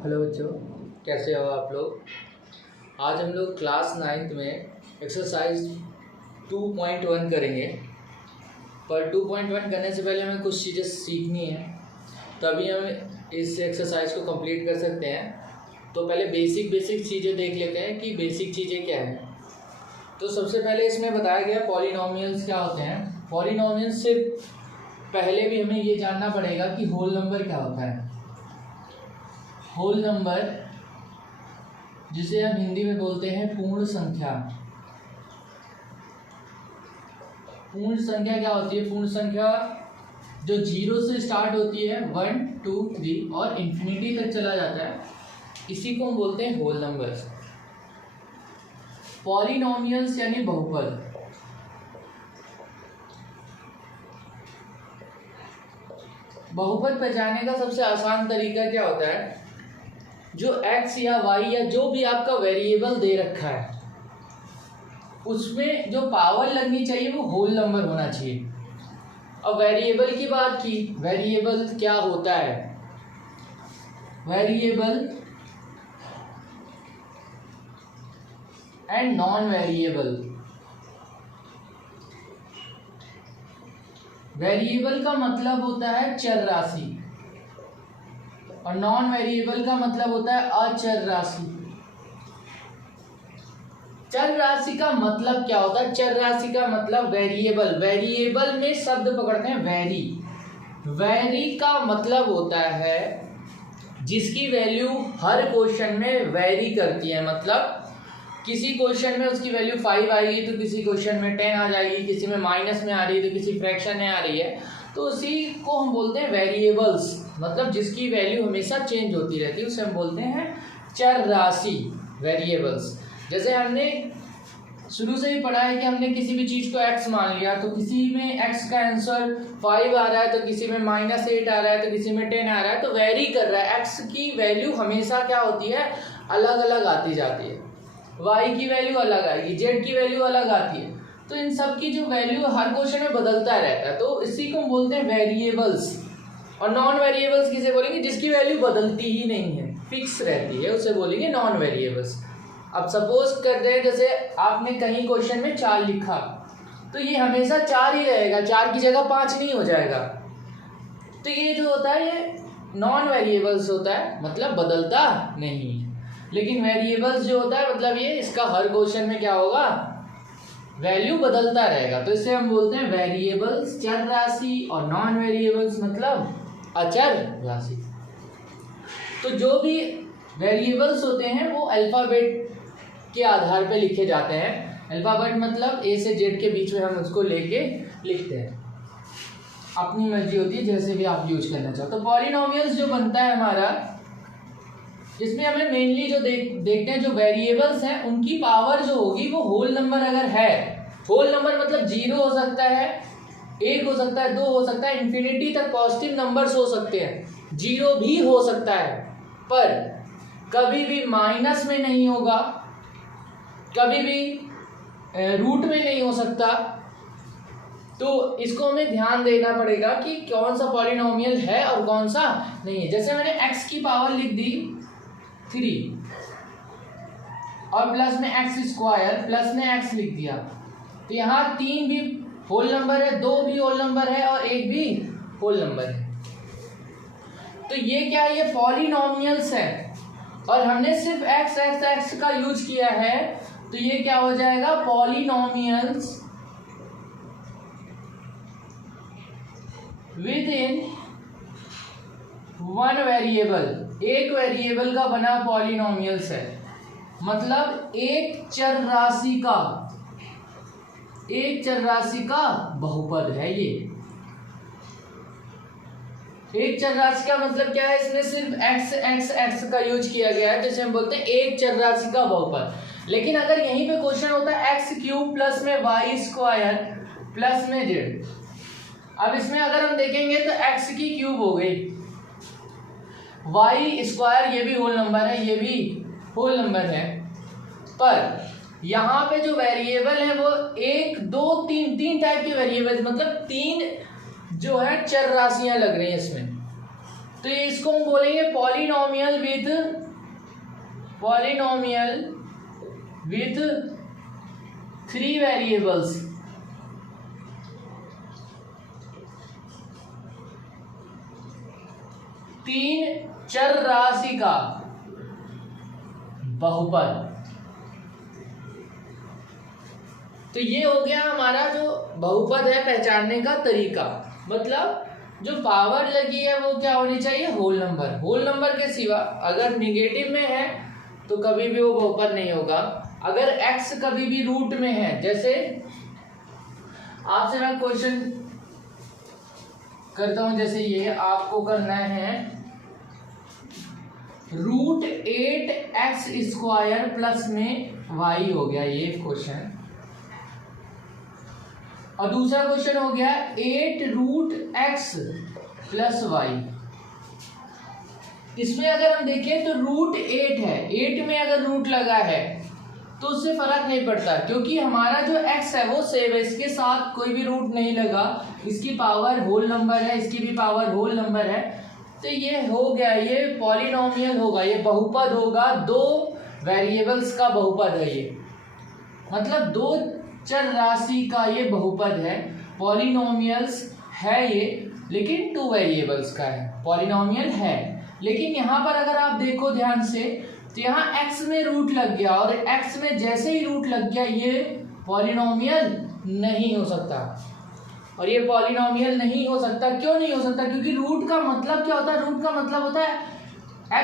Hello बच्चों, कैसे हो आप लोग। आज हम लोग क्लास 9th में एक्सरसाइज 2.1 करेंगे। पर 2.1 करने से पहले हमें कुछ चीज़ें सीखनी है, तभी हम इस एक्सरसाइज को कंप्लीट कर सकते हैं। तो पहले बेसिक चीज़ें देख लेते हैं कि बेसिक चीज़ें क्या हैं। तो सबसे पहले इसमें बताया गया पॉलिनोमियल्स क्या होते हैं। पॉलिनोमियल्स से पहले भी हमें ये जानना पड़ेगा कि होल नंबर क्या होता है। होल नंबर, जिसे हम हिंदी में बोलते हैं पूर्ण संख्या। पूर्ण संख्या क्या होती है? पूर्ण संख्या जो 0 से स्टार्ट होती है, 1 2 3 और इन्फिनिटी तक चला जाता है, इसी को हम बोलते हैं होल नंबर्स। पॉलिनोमियल्स यानी बहुपद। बहुपद पहचानने का सबसे आसान तरीका क्या होता है? जो x या y या जो भी आपका वेरिएबल दे रखा है, उसमें जो पावर लगनी चाहिए वो होल नंबर होना चाहिए। अब वेरिएबल की बात की, वेरिएबल क्या होता है? Variable and non variable. Variable का मतलब होता है चर राशि और नॉन वेरिएबल का मतलब होता है अचर राशि। चर राशि का मतलब क्या होता है? चर राशि का मतलब वेरिएबल। वेरिएबल में शब्द पकड़ते हैं वेरी। वेरी का मतलब होता है जिसकी वैल्यू हर क्वेश्चन में वेरी करती है। मतलब किसी क्वेश्चन में उसकी वैल्यू 5 आएगी तो किसी क्वेश्चन में 10 आ जाएगी, किसी में माइनस में आ रही है तो किसी फ्रैक्शन में आ रही है, तो उसी को हम बोलते हैं वेरिएबल्स। मतलब जिसकी वैल्यू हमेशा चेंज होती रहती है उसे हम बोलते हैं चर राशि, वेरिएबल्स। जैसे हमने शुरू से ही पढ़ा है कि हमने किसी भी चीज़ को x मान लिया तो किसी में x का आंसर 5 आ रहा है तो किसी में -8 आ रहा है तो किसी में 10 आ रहा है, तो वेरी कर रहा है। x की वैल्यू हमेशा क्या होती है? अलग अलग आती जाती है। y की वैल्यू अलग आएगी, z की वैल्यू अलग आती है, तो इन सब की जो वैल्यू हर क्वेश्चन में बदलता रहता है, तो इसी को हम बोलते हैं वेरिएबल्स। और नॉन वेरिएबल्स किसे बोलेंगे? जिसकी वैल्यू बदलती ही नहीं है, फिक्स रहती है, उसे बोलेंगे नॉन वेरिएबल्स। अब सपोज करते हैं जैसे आपने कहीं क्वेश्चन में 4 लिखा, तो ये हमेशा 4 ही रहेगा, 4 की जगह 5 नहीं हो जाएगा। तो ये जो होता है ये नॉन वेरिएबल्स होता है, मतलब बदलता नहीं। लेकिन वेरिएबल्स जो होता है मतलब ये इसका हर क्वेश्चन में क्या होगा? वैल्यू बदलता रहेगा, तो इसे हम बोलते हैं वेरिएबल्स चर राशि, और नॉन वेरिएबल्स मतलब अचर राशि। तो जो भी वेरिएबल्स होते हैं वो अल्फाबेट के आधार पे लिखे जाते हैं। अल्फाबेट मतलब ए से जेड के बीच में हम उसको लेके लिखते हैं, अपनी मर्जी होती है जैसे भी आप यूज करना चाहो। तो पॉलिनोमियल्स जो बनता है हमारा, इसमें हमें मेनली जो देखते हैं जो वेरिएबल्स हैं उनकी पावर जो होगी वो होल नंबर अगर है, होल नंबर मतलब 0 हो सकता है, 1 हो सकता है, 2 हो सकता है, इन्फिनिटी तक पॉजिटिव नंबर्स हो सकते हैं, 0 भी हो सकता है, पर कभी भी माइनस में नहीं होगा, कभी भी रूट में नहीं हो सकता। तो इसको हमें ध्यान देना पड़ेगा कि कौन सा पॉलिनोमियल है और कौन सा नहीं है। जैसे मैंने x की पावर लिख दी 3 और प्लस में x² प्लस में x लिख दिया, तो यहाँ 3 भी होल नंबर है, 2 भी होल नंबर है और 1 भी होल नंबर है। तो ये क्या है? ये पॉलिनोमियल्स है और हमने सिर्फ x का यूज किया है, तो ये क्या हो जाएगा? Polynomials with in one variable. एक वेरिएबल का बना पॉलिनोमियल्स है, मतलब एक चर राशि का बहुपद है। ये एक चर राशि का मतलब क्या है? इसमें सिर्फ x का यूज किया गया है, जैसे हम बोलते हैं एक चर राशि का बहुपद। लेकिन अगर यहीं पे क्वेश्चन होता है x³ प्लस में y² प्लस में z, अब इसमें अगर हम देखेंगे तो x³ हो गई, y² ये भी होल नंबर है, ये भी होल नंबर है, पर यहाँ पे जो वेरिएबल है वो 1 2 3 टाइप के वेरिएबल, मतलब 3 जो है चर राशियां लग रही हैं इसमें। तो ये इसको हम बोलेंगे पॉलिनोमियल विथ 3 वेरिएबल्स। तीन चर राशि का बहुपद। तो ये हो गया हमारा जो बहुपद है पहचानने का तरीका। मतलब जो पावर लगी है वो क्या होनी चाहिए, होल नंबर। होल नंबर के सिवा अगर निगेटिव में है तो कभी भी वो बहुपद नहीं होगा। अगर x कभी भी रूट में है, जैसे आपसे मैं क्वेश्चन करता हूं, जैसे ये आपको करना है √8x² प्लस में y हो गया ये क्वेश्चन, और दूसरा क्वेश्चन हो गया 8√x प्लस y। इसमें अगर हम देखें तो √8 है, 8 में अगर रूट लगा है तो उससे फर्क नहीं पड़ता, क्योंकि हमारा जो x है वो सेव है, इसके साथ कोई भी रूट नहीं लगा, इसकी पावर होल नंबर है, इसकी भी पावर होल नंबर है। तो ये हो गया, ये पॉलिनोमियल होगा, ये बहुपद होगा, 2 वेरिएबल्स का बहुपद है ये, मतलब 2 चर राशि का ये बहुपद है। पॉलिनोमियल्स है ये, लेकिन 2 वेरिएबल्स का है, पॉलिनोमियल है। लेकिन यहाँ पर अगर आप देखो ध्यान से तो यहाँ x में रूट लग गया, और x में जैसे ही रूट लग गया ये पॉलिनोमियल नहीं हो सकता। और ये पॉलिनोमियल नहीं हो सकता, क्यों नहीं हो सकता? क्योंकि रूट का मतलब क्या होता है, रूट का मतलब होता है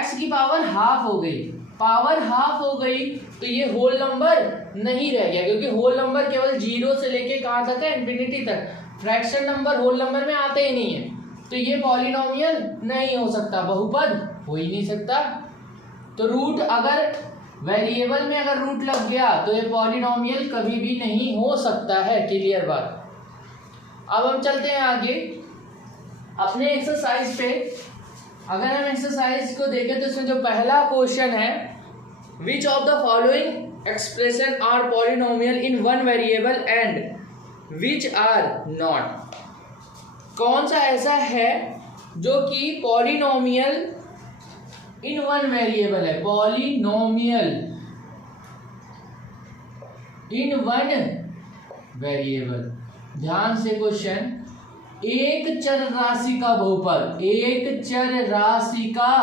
x की पावर हाफ हो गई, पावर हाफ हो गई तो ये होल नंबर नहीं रह गया, क्योंकि होल नंबर केवल 0 से लेके कहाँ तक है, इन्फिनिटी तक। फ्रैक्शन नंबर होल नंबर में आते ही नहीं है, तो ये पॉलिनोमियल नहीं हो सकता, बहुपद हो ही नहीं सकता। तो रूट अगर वेरिएबल में अगर रूट लग गया तो ये पॉलिनोमियल कभी भी नहीं हो सकता है, क्लियर बात। अब हम चलते हैं आगे अपने एक्सरसाइज पे। अगर हम एक्सरसाइज को देखें तो इसमें जो पहला क्वेश्चन है, which of the following expression are polynomial in 1 variable and which are not. कौन सा ऐसा है जो कि पॉलिनोमियल इन 1 वेरिएबल है, पॉलिनोमियल इन 1 वेरिएबल। ध्यान से क्वेश्चन, एक चर राशि का बहुपद, एक चर राशि का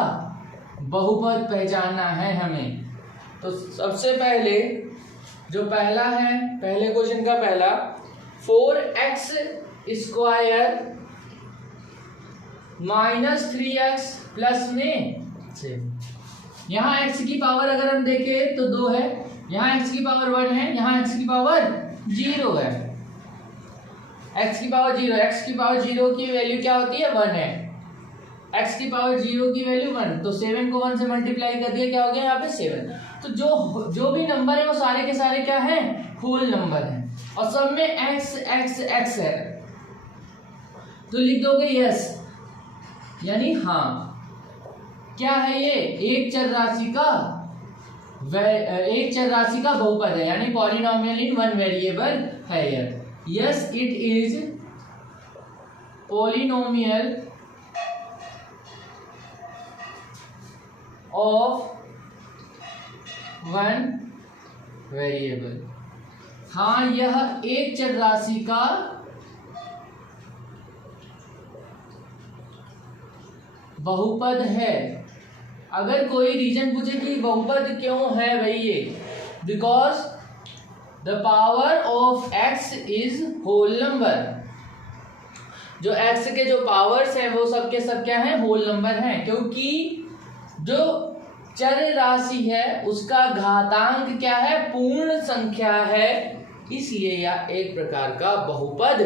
बहुपद पहचानना है हमें। तो सबसे पहले जो पहला है, पहले क्वेश्चन का पहला 4x² माइनस 3x प्लस में 7। यहाँ x की पावर अगर हम देखें तो 2 है, यहाँ x की पावर 1 है, यहाँ x की पावर 0 है। x की पावर 0, x की पावर 0 की वैल्यू क्या होती है, 1 है। x की पावर 0 की वैल्यू 1, तो 7 को 1 से मल्टीप्लाई कर दिया, क्या हो गया यहाँ पे 7। तो जो भी नंबर है वो सारे के सारे क्या है, होल नंबर है, और सब में x x x है। तो लिख दोगे यस, यानी हाँ। क्या है ये, एक चर राशि का बहुपद है, यानी पॉलिनोमियल इन 1 वेरिएबल है ये। Yes, it is polynomial of 1 variable. हाँ, यह एक चर राशि का बहुपद है। अगर कोई रीजन पूछे कि बहुपद क्यों है भाई ये, because the power of x is whole number. जो x के जो पावर्स हैं वो सब के सब क्या है, होल नंबर हैं, क्योंकि जो चर राशि है उसका घातांक क्या है, पूर्ण संख्या है, इसलिए यह एक प्रकार का बहुपद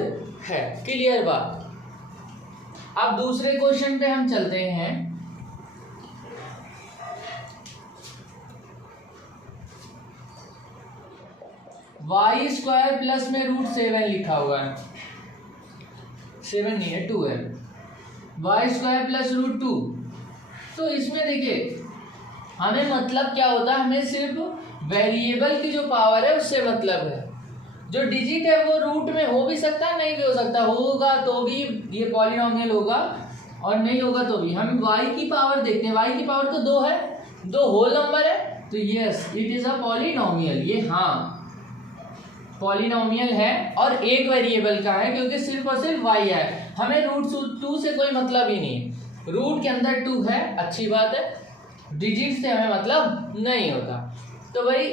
है। क्लियर बात। अब दूसरे क्वेश्चन पे हम चलते हैं। y² प्लस में √7 लिखा हुआ है, 7 नहीं है, 2 है। y² plus √2। तो इसमें देखिए हमें मतलब क्या होता है, हमें सिर्फ वेरिएबल की जो पावर है उससे मतलब है। जो डिजिट है वो रूट में हो भी सकता है, नहीं भी हो सकता, होगा तो भी ये पॉलिनोमियल होगा, और नहीं होगा तो भी हम y की पावर देखते हैं, y की पावर तो 2 है, 2 होल नंबर है, तो yes it is a polynomial. ये हाँ पॉलिनोमियल है और एक वेरिएबल का है, क्योंकि सिर्फ और सिर्फ y है। हमें √2 से कोई मतलब ही नहीं है, रूट के अंदर 2 है, अच्छी बात है, डिजिट से हमें मतलब नहीं होता। तो भाई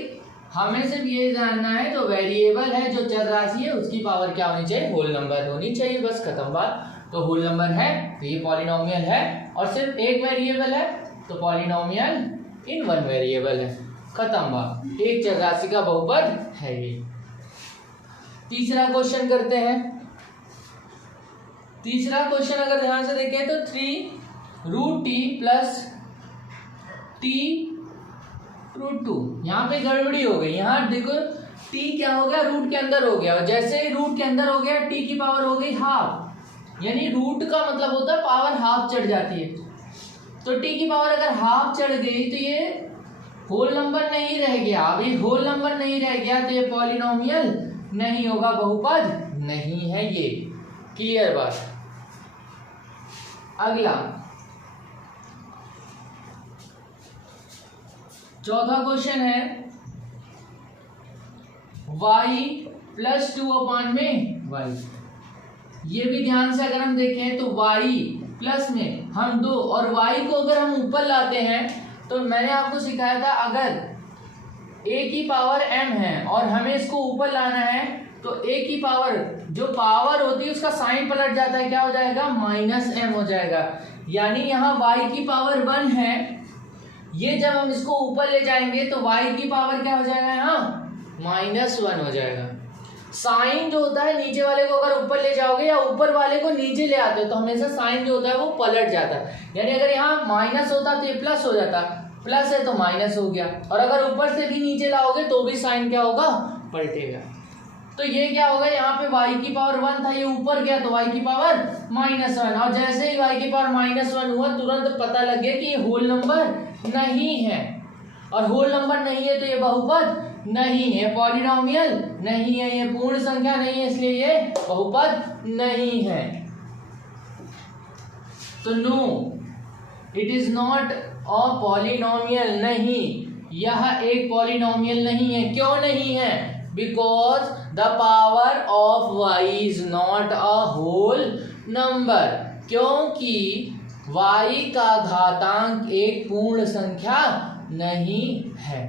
हमें सिर्फ ये जानना है, तो वेरिएबल है जो चर राशि है उसकी पावर क्या होनी चाहिए, होल नंबर होनी चाहिए, बस खत्म बात। तो होल नंबर है तो ये पॉलिनोमियल है, और सिर्फ एक वेरिएबल है तो पॉलिनोमियल इन वन वेरिएबल है, खत्म बात। एक चर राशि का बहुपद है ये। तीसरा क्वेश्चन करते हैं। तीसरा क्वेश्चन अगर ध्यान से देखें तो 3√t प्लस t√2, यहाँ पे गड़बड़ी हो गई। यहाँ देखो t क्या हो गया, रूट के अंदर हो गया, और जैसे ही रूट के अंदर हो गया t की पावर हो गई हाफ, यानी रूट का मतलब होता है पावर हाफ चढ़ जाती है। तो t की पावर अगर हाफ चढ़ गई तो ये होल नंबर नहीं रह गया। अब ये होल नंबर नहीं रह गया तो ये पॉलिनोमियल नहीं होगा, बहुपद नहीं है ये, क्लियर बात। अगला चौथा क्वेश्चन है y प्लस 2/y। ये भी ध्यान से अगर हम देखें तो y प्लस में हम 2 और y को अगर हम ऊपर लाते हैं, तो मैंने आपको सिखाया था अगर a की पावर m है और हमें इसको ऊपर लाना है, तो a की पावर जो पावर होती है उसका साइन पलट जाता है, क्या हो जाएगा, -m हो जाएगा। यानी यहाँ y की पावर 1 है, ये जब हम इसको ऊपर ले जाएंगे तो y की पावर क्या हो जाएगा, यहाँ -1 हो जाएगा। साइन जो होता है नीचे वाले को अगर ऊपर ले जाओगे या ऊपर वाले को नीचे ले आते हो तो हमेशा साइन जो होता है वो पलट जाता है। यानी अगर यहाँ माइनस होता तो ये प्लस हो जाता, प्लस है तो माइनस हो गया, और अगर ऊपर से भी नीचे लाओगे तो भी साइन क्या होगा, पलटेगा। तो ये क्या होगा, यहाँ पे y की पावर 1 था, ये ऊपर गया तो y की पावर -1, और जैसे ही y की पावर -1 हुआ तुरंत पता लग गया कि ये होल नंबर नहीं है, और होल नंबर नहीं है तो ये बहुपद नहीं है, पॉलिनोमियल नहीं है, ये पूर्ण संख्या नहीं है, इसलिए ये बहुपद नहीं है। तो no, it is not a polynomial, नहीं, यह एक पॉलिनोमियल नहीं है। क्यों नहीं है, because the power of y is not a whole number, क्योंकि y का घातांक एक पूर्ण संख्या नहीं है।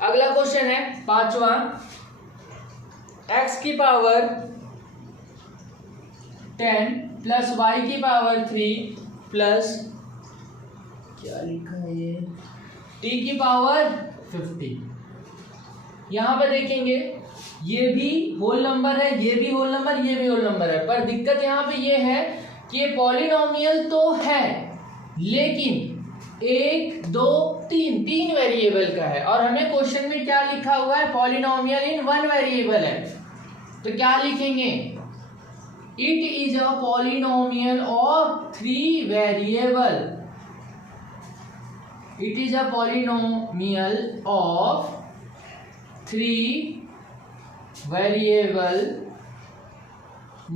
अगला क्वेश्चन है पांचवा, x की पावर 10 प्लस y की पावर 3 प्लस क्या लिखा है ये, t की पावर 50। यहाँ पे देखेंगे ये भी होल नंबर है, ये भी होल नंबर, ये भी होल नंबर है, पर दिक्कत यहाँ पे ये है कि ये पॉलिनोमियल तो है लेकिन 1 2 3 वेरिएबल का है, और हमें क्वेश्चन में क्या लिखा हुआ है, पॉलिनोमियल इन वन वेरिएबल है। तो क्या लिखेंगे, it is a polynomial of 3 variable, it is a polynomial of 3 variable,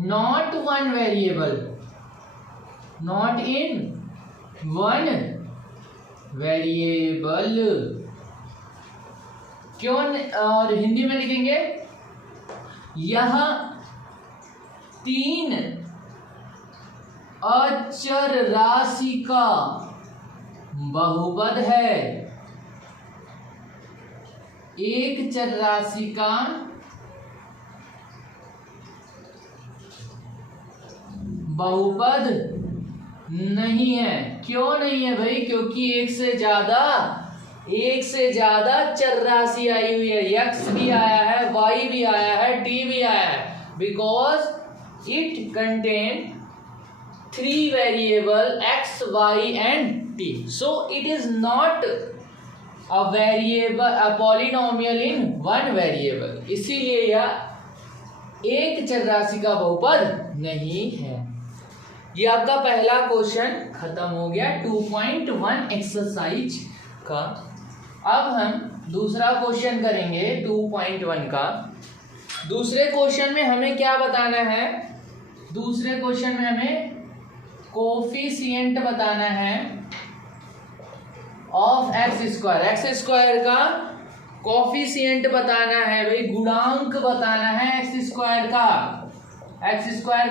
not 1 variable, not in 1 variable. क्यों, और हिंदी में लिखेंगे यह 3 अचर राशि का बहुपद है, एक चर राशि का बहुपद नहीं है। क्यों नहीं है भाई, क्योंकि एक से ज्यादा चर राशि आई हुई है, x भी आया है, y भी आया है, t भी आया है, because it contain 3 variable x, y and t, so it is not a variable, a polynomial in 1 variable, इसीलिए यह एक चर राशि का बहुपद नहीं है। ये आपका पहला क्वेश्चन खत्म हो गया 2.1 एक्सरसाइज का। अब हम दूसरा क्वेश्चन करेंगे 2.1 का। दूसरे क्वेश्चन में हमें क्या बताना है, दूसरे क्वेश्चन में हमें कोफिशिएंट बताना है ऑफ एक्स स्क्वायर का कोफिशिएंट बताना है भाई, गुणांक बताना है एक्स स्क्वायर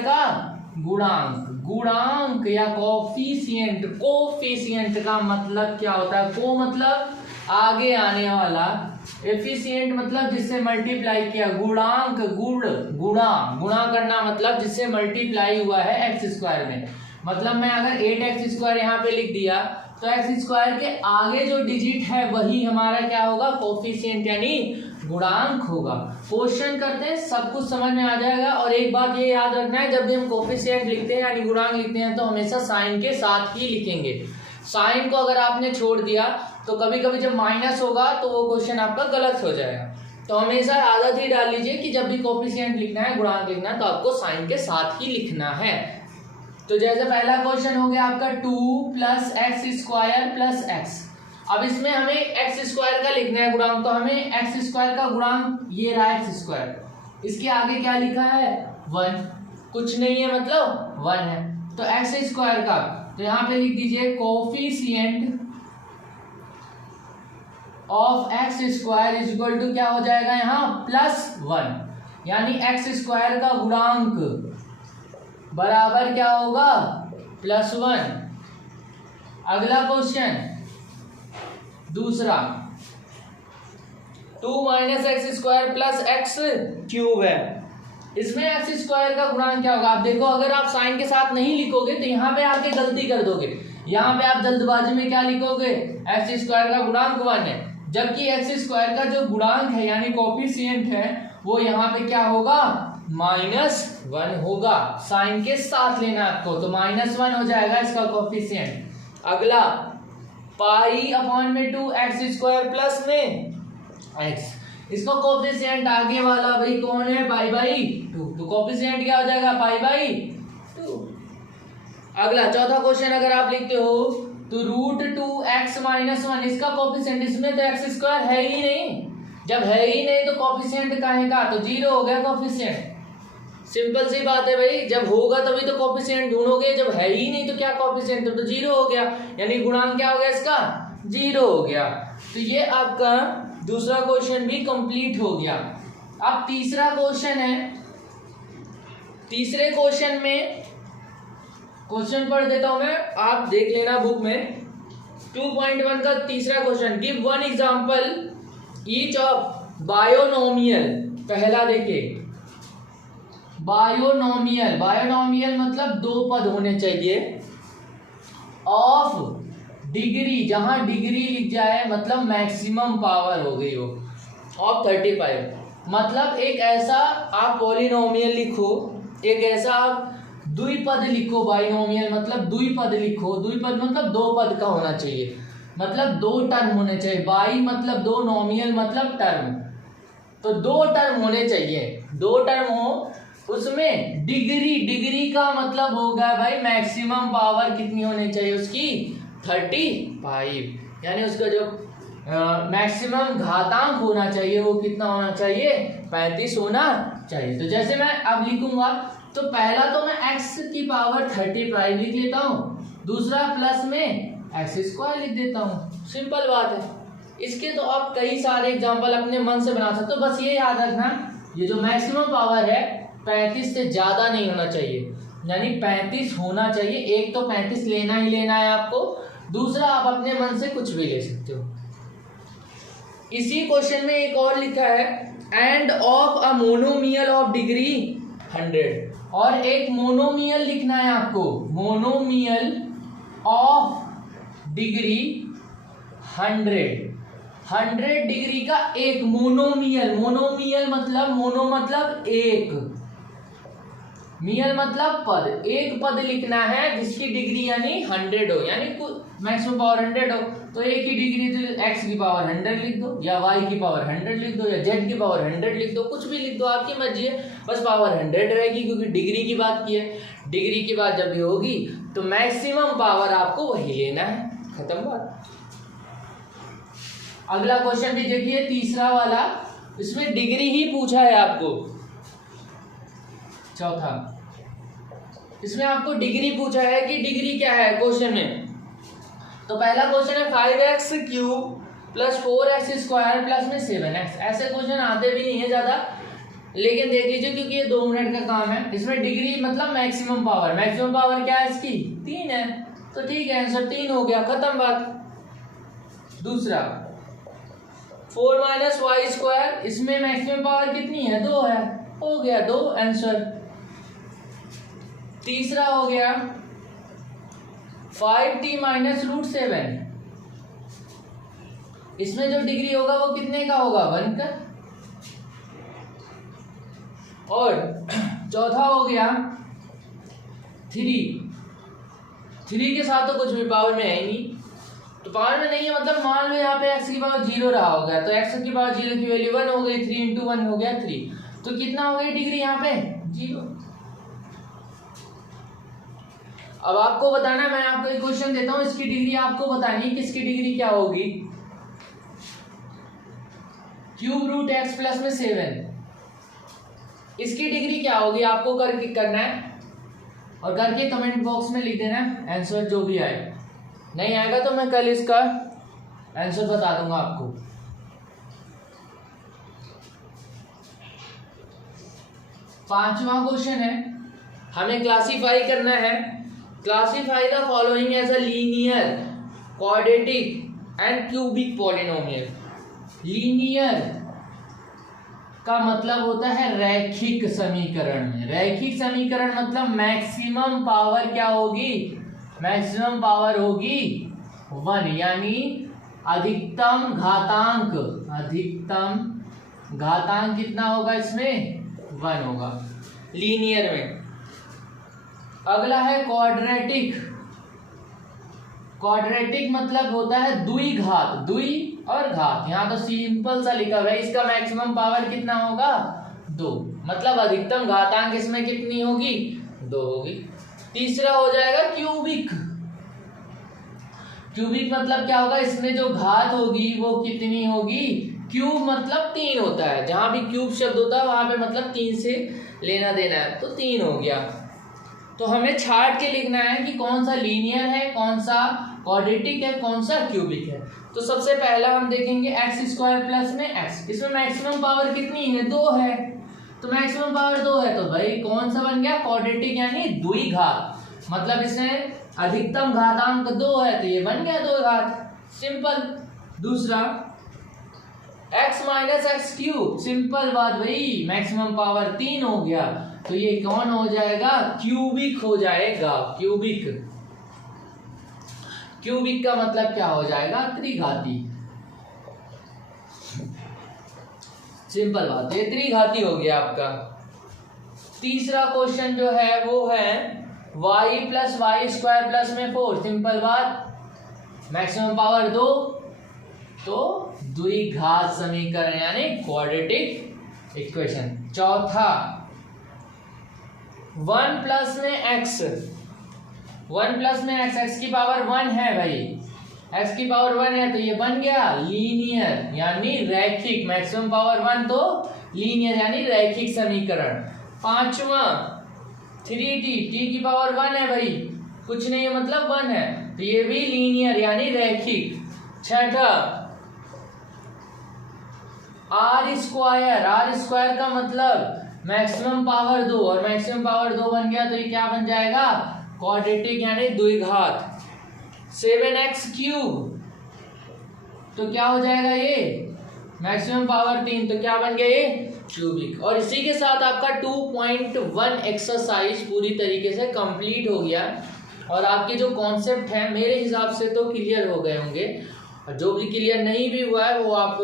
का गुणांक या कोफिशिएंट का मतलब क्या होता है? को मतलब आगे आने वाला, एफिशिएंट मतलब जिससे मल्टीप्लाई किया, गुणांक गुणा करना मतलब जिससे मल्टीप्लाई हुआ है एक्स स्क्वायर में। मतलब मैं अगर 8x² यहाँ पे लिख दिया तो एक्स स्क्वायर के आगे जो डिजिट है वही हमारा क्या होगा? कोफिशिएंट यानी गुणांक होगा। क्वेश्चन करते हैं, सब कुछ समझ में आ जाएगा। और एक बात ये याद रखना है, जब भी हम कोफिशिएंट लिखते हैं यानी गुणांक लिखते हैं तो हमेशा साइन के साथ ही लिखेंगे। साइन को अगर आपने छोड़ दिया तो कभी कभी जब माइनस होगा तो वो क्वेश्चन आपका गलत हो जाएगा। तो हमेशा आदत ही डाल लीजिए कि जब भी कोफिशिएंट लिखना है, गुणांक लिखना है, तो आपको साइन के साथ ही लिखना है। तो जैसे पहला क्वेश्चन हो गया आपका 2 + x² + x। अब इसमें हमें एक्स स्क्वायर का लिखना है गुणांक, तो हमें एक्स स्क्वायर का गुणांक ये रहा x²। इसके आगे क्या लिखा है? 1। कुछ नहीं है मतलब 1 है। तो x² का तो यहाँ पे लिख दीजिए कोफिशिएंट ऑफ x² = क्या हो जाएगा यहाँ? +1, यानी x² का गुणांक बराबर क्या होगा? +1। अगला क्वेश्चन दूसरा 2 - x² + x³ है। इसमें x² का गुणांक क्या होगा? आप देखो, अगर आप साइन के साथ नहीं लिखोगे तो यहाँ पे आके गलती कर दोगे। यहाँ पे आप जल्दबाजी में क्या लिखोगे? x² का गुणांक 1 है, जबकि x² का जो गुणांक है यानी कोफिशिएंट है वो यहाँ पे क्या होगा? -1 होगा। साइन के साथ लेना आपको, तो -1 हो जाएगा इसका कोफिशिएंट। अगला π/2 x² प्लस में x, इसका कोफिशिएंट आगे वाला भाई कौन है? π/2, तो कोफिशिएंट क्या हो जाएगा? π/2। अगला चौथा क्वेश्चन अगर आप लिखते हो तो √2x - 1, इसका कोफिशिएंट, इसमें तो x² है ही नहीं। जब है ही नहीं तो कोफिशिएंट काहे का? तो 0 हो गया कोफिशिएंट। सिंपल सी बात है भाई, जब होगा तभी तो कोफिशिएंट ढूंढोगे, जब है ही नहीं तो क्या कोफिशिएंट? तो 0 हो गया, यानी गुणांक क्या हो गया इसका? 0 हो गया। तो ये आपका दूसरा क्वेश्चन भी कंप्लीट हो गया। अब तीसरा क्वेश्चन है। तीसरे क्वेश्चन में क्वेश्चन पढ़ देता हूं मैं, आप देख लेना बुक में। 2.1 का तीसरा question, give 1 example each of binomial. पहला देखिए, बायोनोमियल मतलब 2 पद होने चाहिए ऑफ डिग्री, जहां डिग्री लिख जाए मतलब मैक्सिमम पावर हो गई वो, ऑफ 35। मतलब एक ऐसा आप पॉलिनोमियल लिखो, एक ऐसा आप द्विपद लिखो। बाइनोमियल मतलब द्विपद लिखो, द्विपद मतलब 2 पद का होना चाहिए, मतलब 2 टर्म होने चाहिए। बाई मतलब 2, नोमियल मतलब टर्म, तो 2 टर्म होने चाहिए। 2 टर्म हो, उसमें डिग्री का मतलब होगा भाई मैक्सिमम पावर कितनी होनी चाहिए उसकी? 35, यानी उसका जो मैक्सिमम घातांक होना चाहिए वो कितना होना चाहिए? 35 होना चाहिए। तो जैसे मैं अब लिखूंगा तो पहला तो मैं x की पावर 35 लिख लेता हूँ, दूसरा प्लस में x² लिख देता हूँ। सिंपल बात है। इसके तो आप कई सारे एग्जांपल अपने मन से बना सकते हो। बस ये याद रखना, ये जो मैक्सिमम पावर है 35 से ज्यादा नहीं होना चाहिए, यानी 35 होना चाहिए। एक तो 35 लेना ही लेना है आपको, दूसरा आप अपने मन से कुछ भी ले सकते हो। इसी क्वेश्चन में एक और लिखा है, end of a monomial of degree 100, और एक मोनोमियल लिखना है आपको, मोनोमियल ऑफ डिग्री 100 डिग्री का एक मोनोमियल मतलब मोनो मतलब एक, मियल मतलब पद, एक पद लिखना है जिसकी डिग्री यानी 100 हो, यानी मैक्सिमम पावर 100 हो। तो एक ही डिग्री, तो x की पावर 100 लिख दो, या y की पावर 100 लिख दो, या z की पावर 100 लिख दो, कुछ भी लिख दो, आपकी मर्जी है। बस पावर 100 रहेगी क्योंकि डिग्री की बात की है। डिग्री की बात जब भी होगी तो मैक्सिमम पावर आपको वही लेना है, खत्म बात। अगला क्वेश्चन भी देखिए, तीसरा वाला, इसमें डिग्री ही पूछा है आपको। चौथा, इसमें आपको डिग्री पूछा है कि डिग्री क्या है क्वेश्चन में। तो पहला क्वेश्चन है 5x³ प्लस 4x² प्लस में 7x। ऐसे क्वेश्चन आते भी नहीं है ज़्यादा, लेकिन देख लीजिए क्योंकि ये 2 मिनट का काम है। इसमें डिग्री मतलब मैक्सिमम पावर, मैक्सिमम पावर क्या है इसकी 3 है, तो ठीक है आंसर 3 हो गया, खत्म बात। दूसरा 4 - y², इसमें मैक्सिमम पावर कितनी है 2 है, हो गया 2 आंसर। तीसरा हो गया 5t - √7, इसमें जो डिग्री होगा वो कितने का होगा 1 का। और चौथा हो गया 3 के साथ तो कुछ भी पावर में है ही नहीं, तो पावर में नहीं है मतलब मान लो यहाँ पे x की पावर 0 रहा होगा, तो x की पावर 0 की वैल्यू 1 हो गई, 3 × 1 हो गया 3, तो कितना हो गई डिग्री यहाँ पे 0। अब आपको बताना, मैं आपको एक क्वेश्चन देता हूँ, इसकी डिग्री आपको बतानी है, किसकी डिग्री क्या होगी। √x प्लस में 7, इसकी डिग्री क्या होगी आपको करके करना है, और करके कमेंट बॉक्स में लिख देना आंसर जो भी आए। नहीं आएगा तो मैं कल इसका आंसर बता दूंगा आपको। पांचवा क्वेश्चन है, हमें क्लासीफाई करना है। Classify the following as a linear, quadratic and cubic polynomial. Linear का मतलब होता है रैखिक समीकरण में। रैखिक समीकरण मतलब मैक्सिमम पावर क्या होगी, मैक्सिमम पावर होगी 1, यानी अधिकतम घातांक, अधिकतम घातांक कितना होगा इसमें 1 होगा लीनियर में। अगला है क्वाड्रेटिक। क्वाड्रेटिक मतलब होता है द्विघात, द्वि और घात, यहाँ तो सिंपल सा लिखा हुआ है, इसका मैक्सिमम पावर कितना होगा 2, मतलब अधिकतम घातांक इसमें कितनी होगी 2 होगी। तीसरा हो जाएगा क्यूबिक। क्यूबिक मतलब क्या होगा, इसमें जो घात होगी वो कितनी होगी, क्यूब मतलब 3 होता है, जहां भी क्यूब शब्द होता है वहां पे मतलब 3 से लेना देना है, तो 3 हो गया। तो हमें छाट के लिखना है कि कौन सा लीनियर है, कौन सा क्वाड्रेटिक है, कौन सा क्यूबिक है। तो सबसे पहला हम देखेंगे x² प्लस में x, इसमें मैक्सिमम पावर कितनी है 2 है, तो मैक्सिमम पावर 2 है, तो भाई कौन सा बन गया क्वाड्रेटिक यानी द्विघात, मतलब इसमें अधिकतम घातांक 2 है, तो ये बन गया 2 घात, सिंपल। दूसरा x - x³, सिंपल बात भाई, मैक्सिमम पावर 3 हो गया, तो ये कौन हो जाएगा क्यूबिक हो जाएगा, क्यूबिक। क्यूबिक का मतलब क्या हो जाएगा त्रिघाती, सिंपल बात, ये त्रिघाती हो गया आपका। तीसरा क्वेश्चन जो है वो है y + y² प्लस में 4, सिंपल बात, मैक्सिमम पावर 2, तो द्विघात समीकरण यानी क्वाड्रेटिक इक्वेशन। चौथा 1 प्लस में x, 1 प्लस में x की पावर 1 है भाई, x की पावर 1 है, तो ये बन गया लीनियर यानी रैखिक, मैक्सिमम पावर 1 तो लीनियर यानी रैखिक समीकरण। पांचवा 3t, t की पावर 1 है भाई, कुछ नहीं है मतलब 1 है, तो ये भी लीनियर यानी रैखिक। छठा r² का मतलब मैक्सिमम पावर 2, और मैक्सिमम पावर 2 बन गया, तो ये क्या बन जाएगा क्वाड्रेटिक यानी द्विघात। 7x³, तो क्या हो जाएगा ये मैक्सिमम पावर 3, तो क्या बन गया ये क्यूबिक। और इसी के साथ आपका 2.1 एक्सरसाइज पूरी तरीके से कंप्लीट हो गया, और आपके जो कॉन्सेप्ट है मेरे हिसाब से तो क्लियर हो गए होंगे, और जो भी क्लियर नहीं भी हुआ है वो आप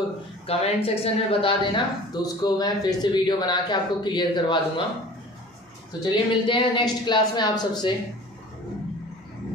कमेंट सेक्शन में बता देना, तो उसको मैं फिर से वीडियो बना के आपको क्लियर करवा दूंगा। तो चलिए मिलते हैं नेक्स्ट क्लास में आप सबसे।